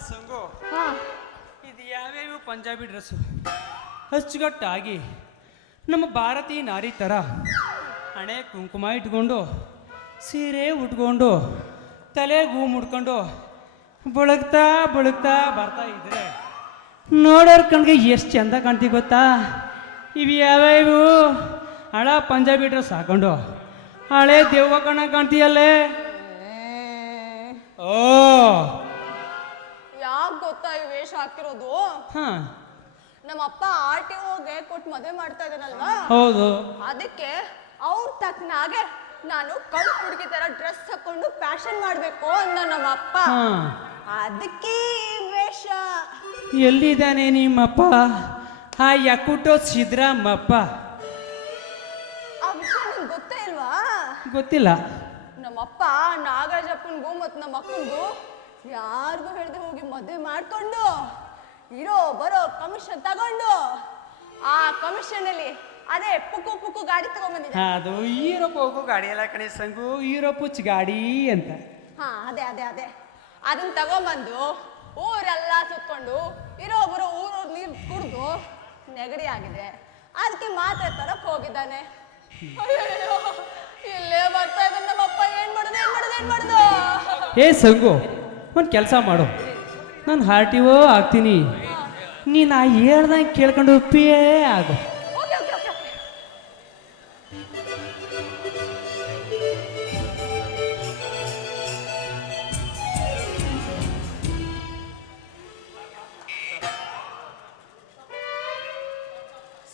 ಸಂಗು? ಇದು ಯಾವ್ಯಾವ ಪಂಜಾಬಿ ಡ್ರೆಸ್ಸು. ಅಚ್ಚುಕಟ್ಟಾಗಿ ನಮ್ಮ ಭಾರತೀಯ ನಾರಿ ಥರ ಹಣೆ ಕುಂಕುಮ ಇಟ್ಕೊಂಡು ಸೀರೆ ಉಟ್ಕೊಂಡು ತಲೆಗೆ ಹೂ ಮುಡ್ಕೊಂಡು ಬಳುಕ್ತಾ ಬಳುಕ್ತಾ ಬರ್ತಾ ಇದ್ರೆ ನೋಡೋರ್ ಕಣ್ಗೆ ಎಷ್ಟು ಚಂದ ಕಾಣ್ತಿ ಗೊತ್ತಾ? ಇವು ಯಾವ್ಯಾವು ಹಳ ಪಂಜಾಬಿ ಡ್ರೆಸ್ ಹಾಕೊಂಡು ಹಳೆ ದೇವ್ವ ಕಣ ಕಾಣ್ತೀಯಲ್ಲೇ ಓ. ಯಾಕೆ ಗೊತ್ತಾ ಈ ವೇಷ ಹಾಕಿರೋದು? ಹಾಂ. ನಮ್ಮ ಅಪ್ಪ ಆರ್ ಟಿ ಓಗೆ ಕೊಟ್ಟು ಮದುವೆ ಮಾಡ್ತಾ ಇದ್ದಾನಲ್ವಾ? ಹೌದು. ಅದಕ್ಕೆ ಅವ್ರ ತಕ್ಕನಾಗೆ ನಾನು ಕಲ್ ಹುಡುಗಿ ತರ ಡ್ರೆಸ್ ಹಾಕೊಂಡು ಫ್ಯಾಷನ್ ಮಾಡ್ಬೇಕು ಅಂದ ನಮ್ಮ ಅಪ್ಪ. ಹಾಂ. ಅದಕ್ಕೆ ಈ ವೇಷ ಎಲ್ಲಿದ್ದಾನೆ ನಿಮ್ಮಪ್ಪ? ಆ ಯಕುಟೋ ಸಿದ್ರಾಮಪ್ಪ. ಆ ವಿಷಯ ನಿಮ್ಗೆ ಗೊತ್ತೇ ಇಲ್ವಾ? ಗೊತ್ತಿಲ್ಲ. ನಮ್ಮಪ್ಪ ನಾಗರಾಜಪ್ಪನ್ಗೂ ಮತ್ತು ನಮ್ಮ ಅಕ್ಕನ್ಗೂ ಯಾರಿಗೂ ಹೇಳ್ದೆ ಹೋಗಿ ಮದುವೆ ಮಾಡಿಕೊಂಡು ಇರೋ ಬರೋ ಕಮಿಷನ್ ತಗೊಂಡು ಆ ಕಮಿಷನ್ ಅಲ್ಲಿ ಅದೇ ಪುಕ್ಕು ಪುಕ್ಕು ಗಾಡಿ ತಗೊಂಡ್ಬಂದಿದ್ದೆ ಅದು ಈರೋಪ್ ಹೋಗೋ ಗಾಡಿ ಎಲ್ಲ ಕಣೆ ಸಂಗು ಈರೋ ಪುಚ್ ಗಾಡಿ ಅಂತ. ಹಾ ಅದೇ ಅದೇ ಅದೇ. ಅದನ್ನ ತಗೊಂಬಂದು ಊರೆಲ್ಲ ಸುತ್ಕೊಂಡು ಇರೋ ಬರೋ ಊರು ನೀರು ಕುಡಿದು ನೆಗಡಿ ಆಗಿದೆ. ಅದಕ್ಕೆ ಮಾತ್ರೆ ತರಕ್ ಹೋಗಿದ್ದಾನೆ. ಅಯ್ಯೋ ಇಲ್ಲೇ ಬರ್ತಾ ಇದ್ದಾನೆ ನಮ್ಮಪ್ಪ ಏನ್ ಮಾಡುದು ಏನ್ ಮಾಡುದು ಏನ್ ಮಾಡುದು? ಏ ಸಂಗು ಒಂದು ಕೆಲಸ ಮಾಡು. ನಾನು ಹಾರ್ಟಿವೋ ಆಗ್ತೀನಿ. ನೀನು ಆ ಹೇಳ್ದಂಗೆ ಕೇಳ್ಕೊಂಡು ಆಗು.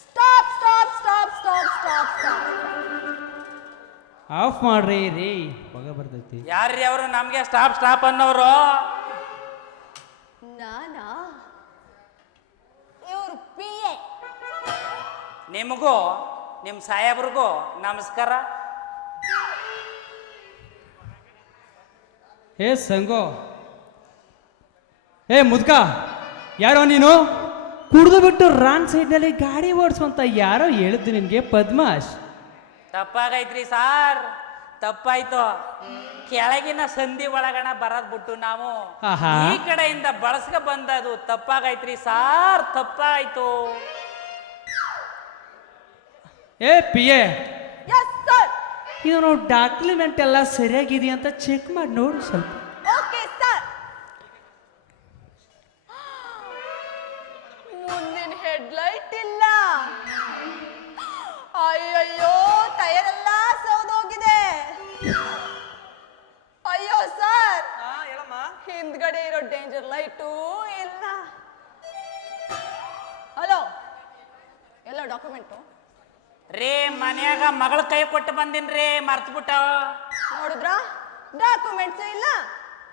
Stop stop stop stop stop stop off ಮಾಡ್ರಿ ರೀ. ಬರ್ತೈತಿ ಯಾರ್ರಿ ಅವರು? ನಮಗೆ ಸ್ಟಾಪ್ ಸ್ಟಾಪ್ ಅನ್ನೋರು. ನಾನಾ? ಇವರು ಪಿ ಎ ನಿಮಗೂ ನಿಮ್ಮ ಸಾಹೇಬ್ರಿಗೂ ನಮಸ್ಕಾರ. ಏ ಸಂಗೋ. ಏ ಮುದ್ಕ ಯಾರೋ ನೀನು? ಕುಡಿದು ಬಿಟ್ಟು ರಾನ್ ಸೈಡ್ನಲ್ಲಿ ಗಾಡಿ ಓಡಿಸುವಂತ ಯಾರೋ ಹೇಳಿದ್ದು ನಿನಗೆ ಪದ್ಮಾಶ್. ತಪ್ಪಾಗೈತ್ರಿ ಸಾರ್. ತಪ್ಪಾಯ್ತು? ಕೆಳಗಿನ ಸಂಧಿ ಒಳಗಣ ಬರದ್ ಬಿಟ್ಟು ನಾವು ಆಹಾ. ಈ ಕಡೆಯಿಂದ ಬಳಸ್ಕ ಬಂದದು ತಪ್ಪಾಗೈತ್ರಿ ಸಾರ್ ತಪ್ಪಾಯ್ತು. A P A S sir ಇದು ಡಾಕ್ಯುಮೆಂಟ್ ಎಲ್ಲ ಸರಿಯಾಗಿದೆಯಾ ಅಂತ ಚೆಕ್ ಮಾಡಿ ನೋಡು ಸ್ವಲ್ಪ. ಎಲ್ಲ ಡಾಕ್ಯುಮೆಂಟು ರೇ ಮನ್ಯಾಗ ಮಗಳ ಕೈ ಕೊಟ್ಟು ಬಂದಿನ್ರಿ ಮರ್ತ್ ಬಿಟ್ಟ? ನೋಡಿದ್ರ? ಡಾಕ್ಯುಮೆಂಟ್ಸ್ ಇಲ್ಲ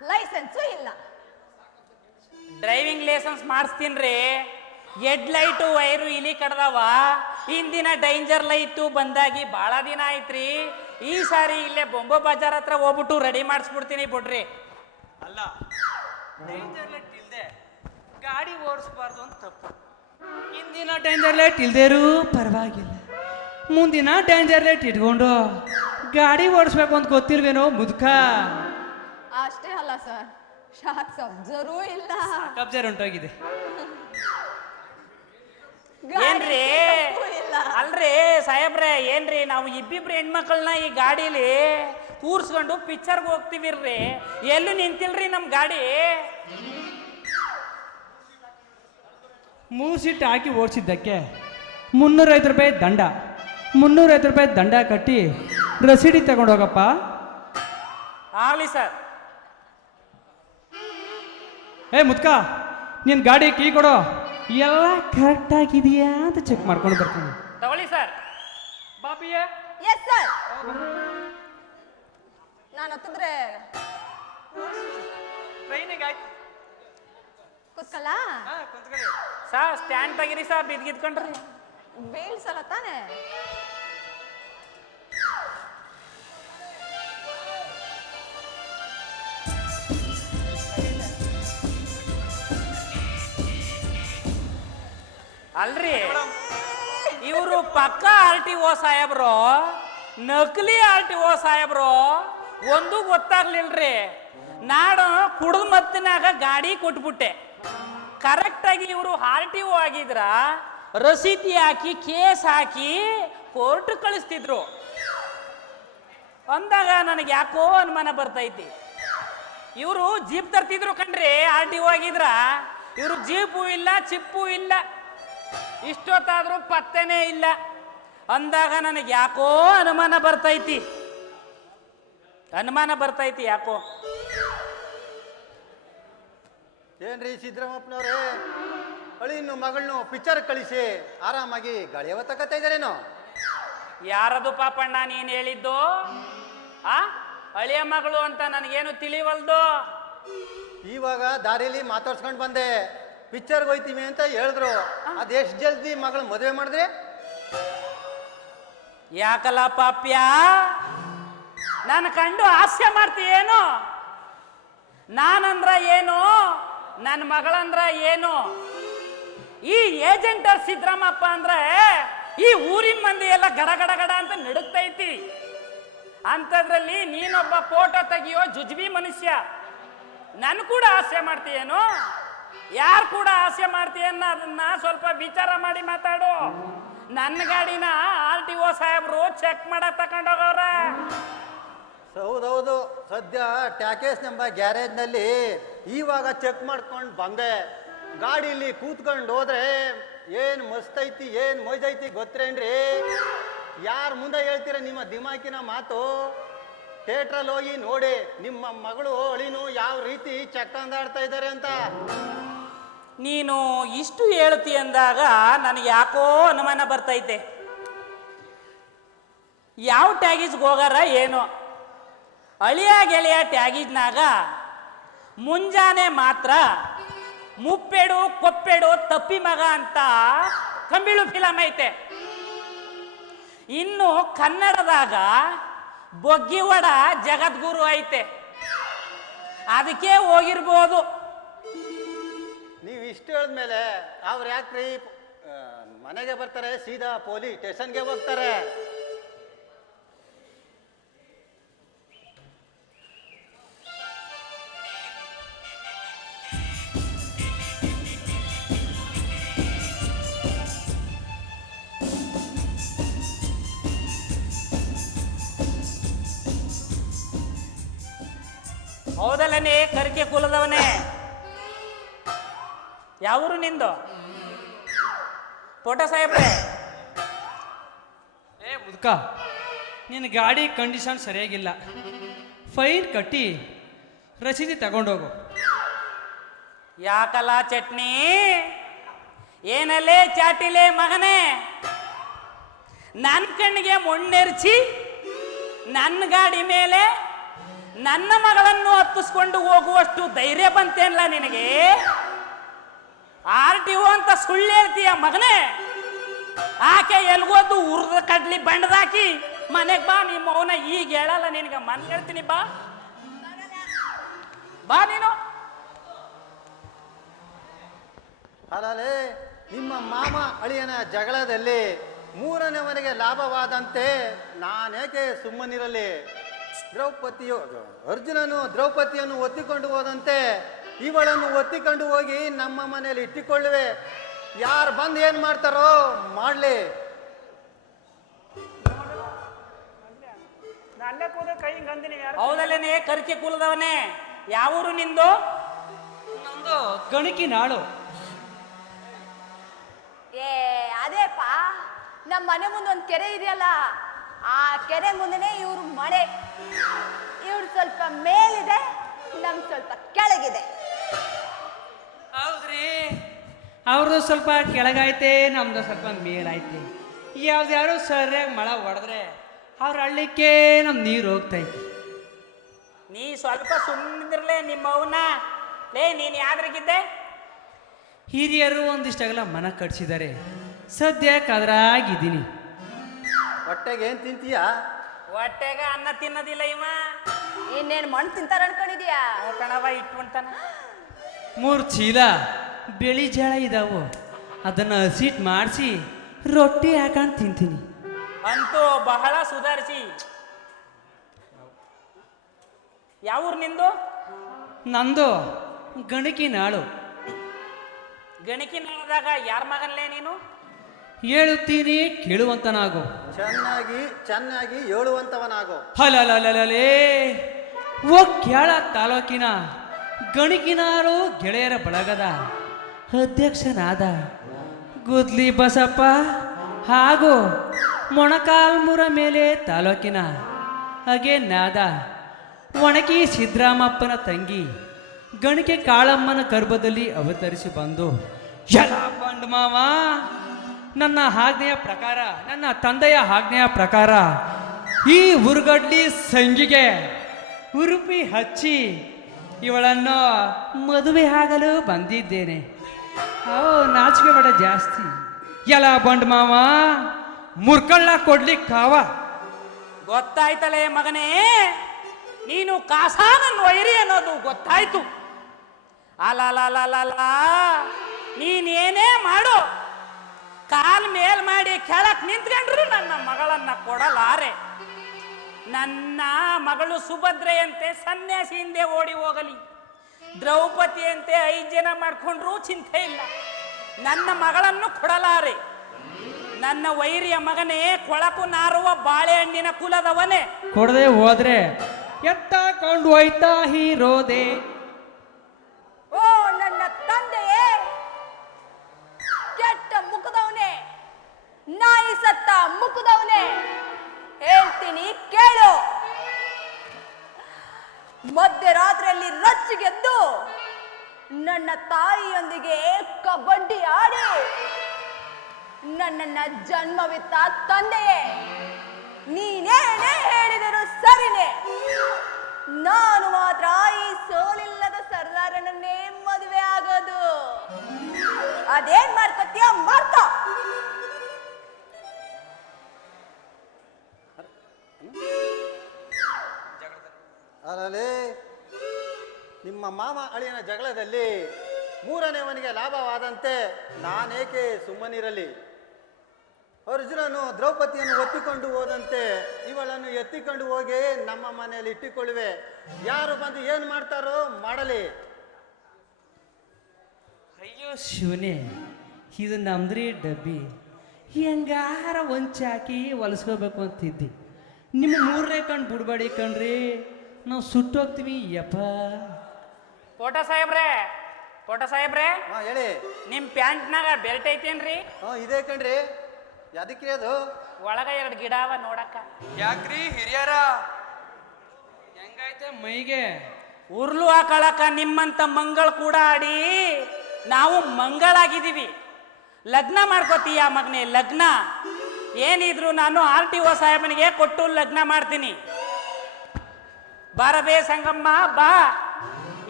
ಲೈಸೆನ್ಸ್ ಇಲ್ಲ. ಡ್ರೈವಿಂಗ್ ಲೈಸೆನ್ಸ್ ಮಾಡಿಸ್ತೀನಿ ರೀ. ಹೆಡ್ ಲೈಟು ವೈರು ಇಲಿ ಕಡ್ದವ. ಹಿಂದಿನ ಡೇಂಜರ್ ಲೈಟು ಬಂದಾಗಿ ಭಾಳ ದಿನ ಆಯ್ತ್ರಿ. ಈ ಸಾರಿ ಇಲ್ಲೇ ಬೊಂಬೆ ಬಜಾರ್ ಹತ್ರ ಹೋಗ್ಬಿಟ್ಟು ರೆಡಿ ಮಾಡಿಸ್ಬಿಡ್ತೀನಿ ಬಿಡ್ರಿ. ಅಲ್ಲ ಡೇಂಜರ್ ಲೈಟ್ ಇಲ್ಲದೆ ಗಾಡಿ ಓಡಿಸ್ಬಾರ್ದು ಅಂತ ತಪ್ಪು. ಹಿಂದಿನ ಡೇಂಜರ್ ಲೈಟ್ ಇಲ್ದೇರು ಪರವಾಗಿಲ್ಲ. ಮುಂದಿನ ಡೇಂಜರ್ ಲೈಟ್ ಇಟ್ಕೊಂಡು ಗಾಡಿ ಓಡಿಸ್ಬೇಕು ಅಂತ ಗೊತ್ತಿರ್ವೇನೋ ಮುದುಕ? ಅಷ್ಟೇ ಅಲ್ಲ ಸರ್ ಶಾಕ್ ಅಬ್ಸರ್ವೂ ಇಲ್ಲ. ಕಬ್ಜರ್ ಉಂಟೋಗಿದೆ. ಏನ್ರಿ? ಇಲ್ಲ. ಅಲ್ರಿ ಸಾಹೇಬ್ರೆ ಏನ್ರಿ ನಾವು ಇಬ್ಬಿಬ್ರು ಹೆಣ್ಮಕ್ಳನ್ನ ಈ ಗಾಡೀಲಿ ಕೂರ್ಸ್ಕೊಂಡು ಪಿಕ್ಚರ್ಗೆ ಹೋಗ್ತೀವಿರ್ರಿ. ಎಲ್ಲೂ ನಿಂತಿಲ್ರಿ ನಮ್ಮ ಗಾಡಿ? ಮೂರು ಸೀಟ್ ಹಾಕಿ ಓಡಿಸಿದ್ದಕ್ಕೆ ಮುನ್ನೂರೈವತ್ತು ರೂಪಾಯಿ ದಂಡ ಮುನ್ನೂರೈವತ್ತು ರೂಪಾಯಿ ದಂಡ ಕಟ್ಟಿ ರಸೀದಿ ತಗೊಂಡೋಗಪ್ಪ ಆಗ್ಲಿ ಸರ್. ಏ ಮುದ್ಕ ನಿನ್ನ ಗಾಡಿ ಕೀ ಕೊಡು. ಎಲ್ಲ ಕರೆಕ್ಟ್ ಆಗಿದೆಯಾ ಅಂತ ಚೆಕ್ ಮಾಡ್ಕೊಂಡು ಬರ್ತೀನಿ. ತಗೊಳ್ಳಿ ಸರ್. ಬಾಪಿಯ. ಎಸ್ ಸರ್ ನಾನು ಹತ್ತಿದ್ರೆ ಟ್ರೈನಿಗೆ ಆಯ್ತು. ಕೂತ್ಕಲ್ಲ? ಸಾ ಸ್ಟ್ಯಾಂಡ್ ತೆಗಿರಿ ಸಾ ಬಿದ್ಗಿದ್ಕೊಂಡ್ರಿ ಬೀಳ್ಸಲ್ಲ ತಾನೆ? ಅಲ್ರಿ ಇವರು ಪಕ್ಕ ಆರ್ ಟಿ ಓ ಸಾಹೇಬ್ರು ನಕಲಿ ಆರ್ ಟಿ ಓ ಸಾಹೇಬ್ರು ಒಂದು ಗೊತ್ತಾಗ್ಲಿಲ್ರಿ. ನಾಡು ಕುಡಿದ ಮತ್ತಿನಾಗ ಗಾಡಿ ಕೊಟ್ಬಿಟ್ಟೆ. ಕರೆಕ್ಟಾಗಿ ಇವರು ಆರ್ ಟಿ ಒ ಆಗಿದ್ರ ರಸೀತಿ ಹಾಕಿ ಕೇಸ್ ಹಾಕಿ ಕೋರ್ಟ್ ಕಳಿಸ್ತಿದ್ರು. ಅಂದಾಗ ನನಗೆ ಯಾಕೋ ಅನುಮಾನ ಬರ್ತೈತಿ ಇವರು ಜೀಪ್ ತರ್ತಿದ್ರು ಕಣ್ರಿ ಆರ್ ಟಿ ಒ ಆಗಿದ್ರ. ಇವರು ಜೀಪು ಇಲ್ಲ ಚಿಪ್ಪು ಇಲ್ಲ. ಇಷ್ಟೊತ್ತಾದ್ರೂ ಪತ್ತೆನೇ ಇಲ್ಲ. ಅಂದಾಗ ನನಗೆ ಯಾಕೋ ಅನುಮಾನ ಬರ್ತೈತಿ ಅನುಮಾನ ಬರ್ತೈತಿ ಯಾಕೋ? ಏನ್ರಿ ಸಿದ್ದರಾಮಪ್ಪನವ್ರೆ? ಅಳಿನ್ನು ಮಗಳನ್ನು ಪಿಕ್ಚರ್ ಕಳಿಸಿ ಆರಾಮಾಗಿ ಗಳೆಯವ ತಗತಾ ಇದ್ದಾರೇನೋ? ಯಾರದು ಪಾಪಣ್ಣ ನೀನ್ ಹೇಳಿದ್ದು? ಆ? ಅಳಿಯ ಮಗಳು ಅಂತ ನನಗೇನು ತಿಳಿವಲ್ದು? ಇವಾಗ ದಾರಿಲಿ ಮಾತಾಡ್ಸ್ಕೊಂಡು ಬಂದೆ. ಪಿಕ್ಚರ್ಗೆ ಹೋಯ್ತೀವಿ ಅಂತ ಹೇಳಿದ್ರು. ಅದು ಎಷ್ಟು ಜಲ್ದಿ ಮಗಳು ಮದುವೆ ಮಾಡಿದ್ರೆ? ಯಾಕಲ್ಲ ಪಾಪ್ಯ? ನಾನು ಕಂಡು ಹಾಸ್ಯ ಮಾಡ್ತೀಯೇನು? ನಾನಂದ್ರ ಏನು? ನನ್ನ ಮಗಳಂದ್ರ ಏನು? ಈ ಏಜೆಂಟರ್ ಸಿದ್ದರಾಮಪ್ಪ ಅಂದ್ರೆ ಈ ಊರಿನ ಮಂದಿ ಎಲ್ಲ ಗಡ ಗಡ ಗಡ ಅಂತ ನಡುಕ್ತೈತಿ ಅಂಥದ್ರಲ್ಲಿ ನೀನೊಬ್ಬ ಫೋಟೋ ತೆಗಿಯೋ ಜುಜ್ಬಿ ಮನುಷ್ಯ. ನನ್ ಕೂಡ ಆಸೆ ಮಾಡ್ತೀಯೇನು? ಯಾರು ಕೂಡ ಆಸೆ ಮಾಡ್ತೀಯನ್ನ ಅದನ್ನ ಸ್ವಲ್ಪ ವಿಚಾರ ಮಾಡಿ ಮಾತಾಡು. ನನ್ನ ಗಾಡಿನ ಆರ್ ಟಿ ಒ ಸಾಹೇಬ್ರು ಚೆಕ್ ಮಾಡಕ್ ತಕೊಂಡೋಗವ್ರ ಹೌದೌದು. ಸದ್ಯ ಟ್ಯಾಕೇಸ್ ಎಂಬ ಗ್ಯಾರೇಜ್ನಲ್ಲಿ ಈವಾಗ ಚೆಕ್ ಮಾಡ್ಕೊಂಡು ಬಂದೆ. ಗಾಡಿಲಿ ಕೂತ್ಕೊಂಡು ಹೋದ್ರೆ ಏನು ಮಸ್ತೈತಿ, ಏನು ಮೊಯ್ದೈತಿ ಗೊತ್ತೇನ್ರಿ? ಯಾರು ಮುಂದೆ ಹೇಳ್ತೀರ ನಿಮ್ಮ ದಿಮಾಕಿನ ಮಾತು? ಥಿಯೇಟ್ರಲ್ಲಿ ಹೋಗಿ ನೋಡಿ, ನಿಮ್ಮ ಮಗಳು ಅಳಿನೂ ಯಾವ ರೀತಿ ಚಕ್ಕಂದಾಡ್ತಾ ಇದ್ದಾರೆ ಅಂತ. ನೀನು ಇಷ್ಟು ಹೇಳ್ತಿ ಅಂದಾಗ ನನಗೆ ಯಾಕೋ ಅನುಮಾನ ಬರ್ತೈತೆ ಯಾವ ಟ್ಯಾಗೀಸ್ಗೆ ಹೋಗಾರ, ಏನೋ? ಅಳಿಯ ಗೆಳೆಯ ಟ್ಯಾಗಿದ್ನಾಗ ಮುಂಜಾನೆ ಮಾತ್ರ ಮುಪ್ಪೆಡು ಕೊಪ್ಪೆಡು ತಪ್ಪಿ ಮಗ ಅಂತ ಕಂಬಿಳು ಫಿಲಮ್ ಐತೆ. ಇನ್ನು ಕನ್ನಡದಾಗ ಬೊಗ್ಗಿವಡ ಜಗದ್ಗುರು ಐತೆ. ಅದಕ್ಕೆ ಹೋಗಿರ್ಬೋದು. ನೀವು ಇಷ್ಟು ಹೇಳಿದ್ಮೇಲೆ ಅವ್ರು ಯಾಕ್ರಿ ಮನೆಗೆ ಬರ್ತಾರೆ, ಸೀದಾ ಪೊಲೀಸ್ ಸ್ಟೇಷನ್ಗೆ ಹೋಗ್ತಾರೆ. ಕರಿಕೆ ಕುಲದವನೇ. ಯಾವೂರು ನಿಂದು? ಪೋಟ ಸಾಹೇಬ್ರೆ. ಏ ಮುದ್ಕ ನಿನ್ನ ಗಾಡಿ ಕಂಡೀಷನ್ ಸರಿಯಾಗಿಲ್ಲ. ಫೈನ್ ಕಟ್ಟಿ ರಸೀದಿ ತಗೊಂಡೋಗು. ಯಾಕಲ್ಲ ಚಟ್ನಿ? ಏನಲ್ಲೇ ಚಾಟಿಲೆ ಮಗನೇ? ನನ್ನ ಕಣ್ಣಿಗೆ ಮೊಣ್ಣೆರ್ಚಿ ನನ್ನ ಗಾಡಿ ಮೇಲೆ ನನ್ನ ಮಗಳನ್ನು ಹತ್ತಿಸ್ಕೊಂಡು ಹೋಗುವಷ್ಟು ಧೈರ್ಯ ಬಂತೇನಲ್ಲ ನಿನಗೆ? ಆರ್ ಟಿ ಒ ಅಂತ ಸುಳ್ಳು ಹೇಳ್ತೀಯ ಮಗನೇ? ಆಕೆ ಎಲ್ಗೋದು ಉರ್ದ ಕಡ್ಲಿ ಬಂಡದಾಕಿ ಮನೆಗೆ ಬಾ ನಿಮ್ಮ ಮೌನ ಈಗ ಹೇಳಲ್ಲ ನಿನಗೆ ಮನ್ ಹೇಳ್ತೀನಿ ಬಾ. ಬಾ ನೀನು. ಅದಲ್ಲೇ ನಿಮ್ಮ ಮಾಮ ಅಳಿಯನ ಜಗಳದಲ್ಲಿ ಮೂರನೇ ಮನೆಗೆ ಲಾಭವಾದಂತೆ ನಾನೇಕೆ ಸುಮ್ಮನಿರಲಿ? ದ್ರೌಪದಿಯು ಅರ್ಜುನನು ದ್ರೌಪದಿಯನ್ನು ಒತ್ತಿಕೊಂಡು ಹೋದಂತೆ ಇವಳನ್ನು ಒತ್ತಿಕೊಂಡು ಹೋಗಿ ನಮ್ಮ ಮನೆಯಲ್ಲಿ ಇಟ್ಟುಕೊಳ್ಳುವೆ. ಯಾರು ಬಂದು ಏನು ಮಾಡ್ತಾರೋ ಮಾಡಲಿ. ಹೌದಲ್ಲೇನೆ ಕರ್ಕಿ ಕೂಲದವನೇ. ಯಾವೂರು ನಿಂದು? ನಂದು ಗಣಕಿ ನಾಳು ಏ ಅದೇಪಾ ನಮ್ಮ ಮನೆ ಮುಂದೆ ಒಂದು ಕೆರೆ ಇದೆಯಲ್ಲ ಆ ಕೆರೆ ಮುಂದೆನೇ ಇವ್ರ ಮಳೆ. ಇವ್ರು ಸ್ವಲ್ಪ ಮೇಲಿದೆ ನಮ್ ಸ್ವಲ್ಪ ಕೆಳಗಿದೆ. ಹೌದ್ರಿ. ಅವ್ರದ್ದು ಸ್ವಲ್ಪ ಕೆಳಗೈತೆ ನಮ್ದು ಸ್ವಲ್ಪ ಮೇಲೈತೆ ಯಾವ್ದ್ಯಾರು ಸರಿಯಾಗಿ ಮಳೆ ಹೊಡೆದ್ರೆ ಅವ್ರ ಹಳ್ಳಿಕ್ಕೆ ನಮ್ ನೀರು ಹೋಗ್ತೈತಿ. ನೀ ಸ್ವಲ್ಪ ಸುಮ್ಮನಿರ್ಲೇ ನಿಮ್ಮ ಅವನ ಲೇ ನೀನ್ ಯಾವ್ದ್ರಿಗಿದ್ದೆ ಹಿರಿಯರು ಒಂದಿಷ್ಟಾಗಲ್ಲ ಮನ ಕಟ್ಸಿದ್ದಾರೆ ಸದ್ಯಕ್ಕೆ ಅದ್ರಾಗಿದ್ದೀನಿ ಹೊಟ್ಟೆಗೆ ಏನು ತಿಂತೀಯಾ? ಹೊಟ್ಟೆಗೆ ಅನ್ನ ತಿನ್ನೋದಿಲ್ಲ ಇವ. ಇನ್ನೇನು ಮಣ್ಣು ತಿಂತಾರ ಅನ್ಕೊಂಡಿದ್ಯಾ? ಕಣವ ಇಟ್ಕೊಂತಾನ. ಮೂರು ಚೀಲ ಬಿಳಿ ಜಳ ಇದಾವು. ಅದನ್ನ ಹಸಿಟ್ ಮಾಡಿಸಿ ರೊಟ್ಟಿ ಹಾಕೊಂಡು ತಿಂತೀನಿ. ಅಂತೂ ಬಹಳ ಸುಧಾರಿಸಿ. ಯಾವೂರು ನಿಂದು? ನಂದು ಗಣಕಿ ನಾಳು ಗಣಕಿ ನಾಳದಾಗ ಯಾರ ಮಗನ್ಲೇ ನೀನು? ಹೇಳುತ್ತೀನಿ ಕೇಳುವಂತನಾಗೋ. ಚೆನ್ನಾಗಿ ಚೆನ್ನಾಗಿ ಹೇಳುವಂತವನಾಗೋ. ಹಲಲಲಲಲೇ. ಓ ಕೇಳ ತಾಲೂಕಿನ ಗಣಿಕಿನಾರು ಗೆಳೆಯರ ಬಳಗದ ಅಧ್ಯಕ್ಷನಾದ ಗುದ್ಲಿ ಬಸಪ್ಪ ಹಾಗೂ ಮೊಣಕಾಲ್ಮುರ ಮೇಲೆ ತಾಲೂಕಿನ ಹಾಗೆ ನಾದ ಒಣಕಿ ಸಿದ್ದರಾಮಪ್ಪನ ತಂಗಿ ಗಣಿಕೆ ಕಾಳಮ್ಮನ ಗರ್ಭದಲ್ಲಿ ಅವತರಿಸಿ ಬಂದು ಎಲ್ಲ ಬಂಡ್ ಮಾವ ನನ್ನ ಆಜ್ಞೆಯ ಪ್ರಕಾರ, ನನ್ನ ತಂದೆಯ ಆಜ್ಞೆಯ ಪ್ರಕಾರ, ಈ ಉರುಗಡ್ಡಿ ಸಂಜಿಗೆ ಉರುಪಿ ಹಚ್ಚಿ ಇವಳನ್ನು ಮದುವೆ ಆಗಲು ಬಂದಿದ್ದೇನೆ. ಓ, ನಾಚಿಕೆ ಬೇಡ ಜಾಸ್ತಿ. ಎಲ್ಲ ಬಂಡ್ ಮಾವ, ಮುರ್ಕಳ್ಳ ಕಾವ. ಗೊತ್ತಾಯ್ತಲೇ ಮಗನೇ, ನೀನು ಕಾಸಾನನ್ ವೈರಿ ಅನ್ನೋದು ಗೊತ್ತಾಯ್ತು. ಅಲ್ಲ ನೀನೇನೇ ಮಾಡು. ಕಾಲ್ ಮೇಲ್ ಮಾಡಿ ಕೆಳಕ್ ನಿಂತ್ಕೊಂಡ್ರು ನನ್ನ ಮಗಳನ್ನ ಕೊಡಲಾರೆ. ನನ್ನ ಮಗಳು ಸುಭದ್ರೆಯಂತೆ ಸನ್ಯಾಸಿ ಹಿಂದೆ ಓಡಿ ಹೋಗಲಿ. ದ್ರೌಪದಿಯಂತೆ ಐದು ಜನ ಮಾಡ್ಕೊಂಡ್ರೂ ಚಿಂತೆ ಇಲ್ಲ. ನನ್ನ ಮಗಳನ್ನು ಕೊಡಲಾರೆ. ನನ್ನ ವೈರಿಯ ಮಗನೇ ಕೊಳಕು ನಾರುವ ಬಾಳೆಹಣ್ಣಿನ ಕುಲದವನೇ. ಕೊಡದೆ ಹೋದ್ರೆ ಎತ್ತಾಕೊಂಡು ಹೋಯ್ತಾ ಹೀರೋದೆ. ಮುಖದವನೇ ಹೇಳ್ತೀನಿ, ಕೇಳು. ಮಧ್ಯರಾತ್ರಿಯಲ್ಲಿ ರಚ್ಚಿಗೆದ್ದು ನನ್ನ ತಾಯಿಯೊಂದಿಗೆ ಕಬಡ್ಡಿ ಆಡಿ ನನ್ನನ್ನ ಜನ್ಮವಿತ್ತ ತಂದೆಯೇ ನೀನೇನೇ ಹೇಳಿದರು ಸರಿನೇ. ನಾನು ಮಾತ್ರ ಈ ಸೋಲಿಲ್ಲದ ಸರ್ದಾರನನ್ನೇ ಮದುವೆ ಆಗೋದು. ಅದೇನ್ ಮಾಡ್ಕೊತೀಯ ಮಾಡ್ಕೋ ಅಲ್ಲೇ ನಿಮ್ಮ ಮಾಮ ಅಳಿಯನ ಜಗಳದಲ್ಲಿ ಮೂರನೇವನಿಗೆ ಲಾಭವಾದಂತೆ ನಾನೇಕೆ ಸುಮ್ಮನಿರಲಿ? ಅರ್ಜುನನು ದ್ರೌಪದಿಯನ್ನು ಒತ್ತಿಕೊಂಡು ಹೋದಂತೆ ಇವಳನ್ನು ಎತ್ತಿಕೊಂಡು ಹೋಗಿ ನಮ್ಮ ಮನೆಯಲ್ಲಿ ಇಟ್ಟುಕೊಳ್ಳುವೆ. ಯಾರು ಬಂದು ಏನು ಮಾಡ್ತಾರೋ ಮಾಡಲಿ. ಅಯ್ಯೋ ಶಿವನೇ, ಇದು ನಮ್ದ್ರಿ ಡಬ್ಬಿ. ಹೆಂಗಾರ ಒಂಚಾಕಿ ಹೊಲಸ್ಕೋಬೇಕು ಅಂತಿದ್ದಿ. ನಿಮ್ಮ ಮೂರನೇ ಕಣ್ ಬಿಡ್ಬೇಡಿ ಕಣ್ರಿ. ನಾವು ಸುಟ್ಟೋಗ್ತೀವಿ ಯಪ್ಪ. ಕೋಟ ಸಾಹೇಬ್ರೆ ಕೋಟ ಸಾಹೇಬ್ರೆ ಹಾ ಹೇಳಿ. ನಿಮ್ ಪ್ಯಾಂಟ್ನಾಗ ಬೆಲ್ಟ್ ಐತೇನ್ರಿ? ಹಾಂ ಇದೆ ಕಣ್ರಿ. ಅದಕ್ಕೆ ಅದು? ಒಳಗ ಎರಡು ಗಿಡ ಅವ ನೋಡಕ್ಕ. ಯಾಕ್ರಿ ಹಿರಿಯರ? ಹೆಂಗೈತೆ ಮೈಗೆ? ಉರ್ಲು ಹಾಕಳಕ ನಿಮ್ಮಂತ ಮಂಗಳ ಕೂಡ ಆಡಿ ನಾವು ಮಂಗಳಾಗಿದ್ದೀವಿ. ಲಗ್ನ ಮಾಡ್ಕೋತೀಯ ಮಗನೇ ಲಗ್ನ. ಏನಿದ್ರು ನಾನು ಆರ್ ಟಿ ಒ ಸಾಹೇಬನಿಗೆ ಕೊಟ್ಟು ಲಗ್ನ ಮಾಡ್ತೀನಿ. ಬಾರಬೇ ಸಂಗಮ್ಮ ಬಾ.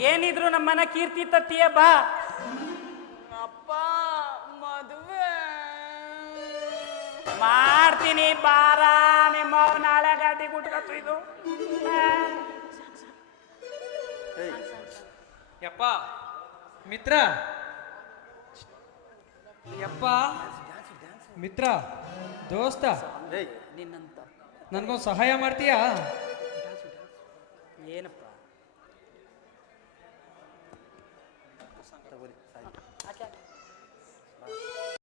ಏನಿದ್ರು ನಮ್ಮನ ಕೀರ್ತಿ ತತ್ತಿಯ ಬಾ. ಅಪ್ಪ ಮದುವೆ. ಮಾಡ್ತೀನಿ ಬಾರ. ನಿಮ್ಮ ನಾಳೆ ಗಾಡಿ ಗುಟ್ಕತ್ತು ಇದು. ಏಯ್. ಯಪ್ಪ ಮಿತ್ರ. ಯಪ್ಪ ಮಿತ್ರ ದೋಸ್ತ. ನಿನ್ನಂತ ನನಗೊಂದು ಸಹಾಯ ಮಾಡ್ತೀಯಾ? ಏನಪ್ಪ